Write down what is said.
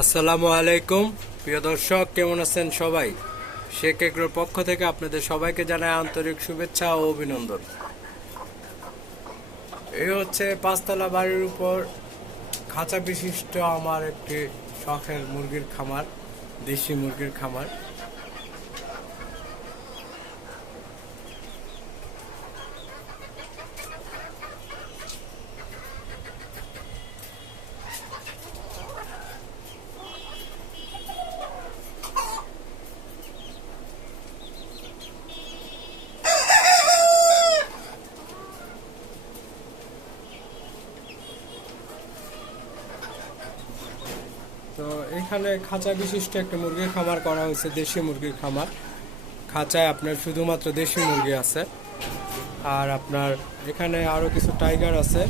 আসসালামু আলাইকুম। প্রিয় দর্শক, কেমন আছেন সবাই? শেখ এগ্রোর পক্ষ থেকে আপনাদের সবাইকে জানায় আন্তরিক শুভেচ্ছা ও অভিনন্দন। এই হচ্ছে পাঁচতলা বাড়ির উপর খাঁচা বিশিষ্ট আমার একটি শখের মুরগির খামার, দেশি মুরগির খামার। তো এখানে খাঁচা বিশিষ্ট একটা মুরগির খামার করা হয়েছে, দেশি মুরগির খামার। খাঁচায় আপনার শুধুমাত্র দেশি মুরগি আছে। আর আপনার এখানে আরও কিছু টাইগার আছে।